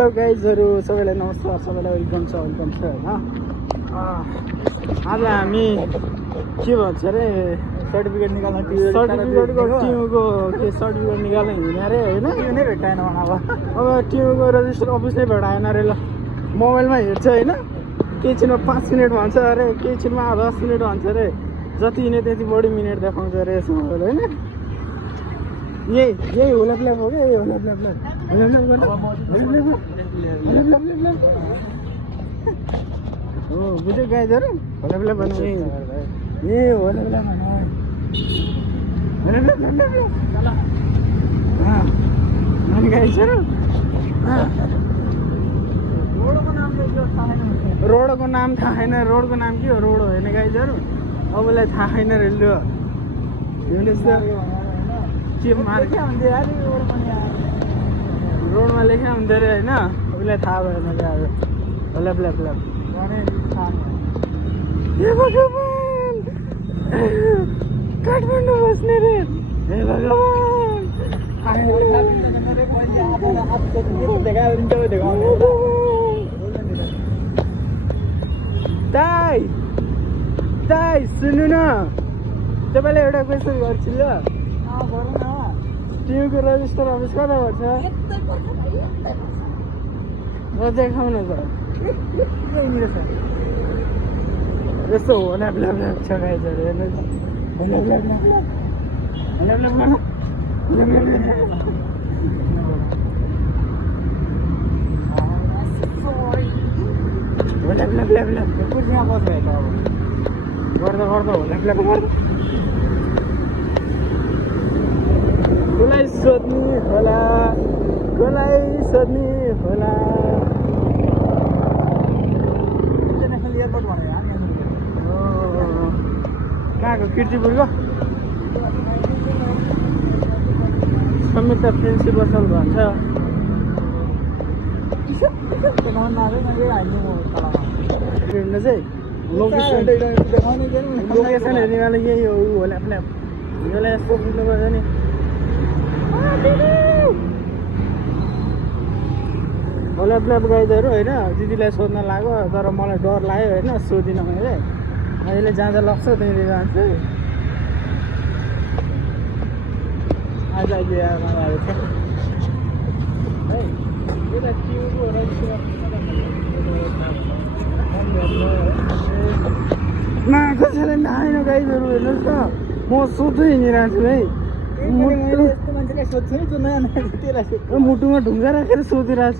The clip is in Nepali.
हेलो गाइजहरू, सबैलाई नमस्कार, सबैलाई वेलकम छ होइन। आज हामी के भन्छ अरे सर्टिफिकेट निकाल्न सर्टिफिकेटको टियुको के सर्टिफिकेट निकाल्न हिँड्ने अरे होइन। त्यो नै भेटाएन अब टियुको रजिस्टर अफिस नै भेटाएन अरे। ल मोबाइलमा हेर्छ होइन, केही छिनमा 5 मिनट भन्छ अरे, केही छिनमा 10 मिनट भन्छ अरे, जति हिँड्यो त्यति बढी मिनट देखाउँछ अरे यस मोबाइल होइन। यही होल्याप्ल्याप हो क्या, यही होल्याप्ल्याप हो बुझ्यो गाइजहरू। होल्याप्ल्याप भन्नु ए होल्याप्ल्याप भन्नु गाइजहरू। रोडको नाम थाहा छैन, रोडको नाम के हो, रोड होइन गाइजहरू। अबलाई थाहा छैन रेलवे के मार्ग रोडमा लेख्या हुन्थ्यो अरे होइन। उसलाई थाहा भएन क्या अब ल्याप काठमाडौँ बस्ने रे, हे भगवान्। दाइ सुन्नु न, तपाईँलाई एउटा क्वेसन गर्छु ल। टियुको रजिस्टर अफिस कता पर्छ र देखाउन त यस्तो होल्याप्ल्याप छ गाइजहरू हेर्नु। गर्दा होल्याप्ल्याप गर्दा कसलाई सोध्ने होला, कसलाई सोध्ने होला। इन्टरनेसनल एयरपोर्ट कहाँको किर्तिपुरको समिता प्रिन्सिपल भन्छ। हिँड्नु चाहिँ लोकेसन हेर्ने यही हो होल्याप्ल्याप। यसलाई यस्तो बुझ्नुपर्छ नि। होल्याप्ल्याप गाइजहरू होइन, दिदीलाई सोध्न लाग्यो तर मलाई डर लाग्यो होइन, सोधिनँ मैले। अहिले जहाँ जहाँ लाग्छ त्यहीँनिर जान्छु। आज कसैलाई नआएन गाइजहरू हेर्नुहोस् न। म सोध्दै हिँडिरहेको छु है, मुटुमा ढुङ्गा राखेर सोधिरहेको छु।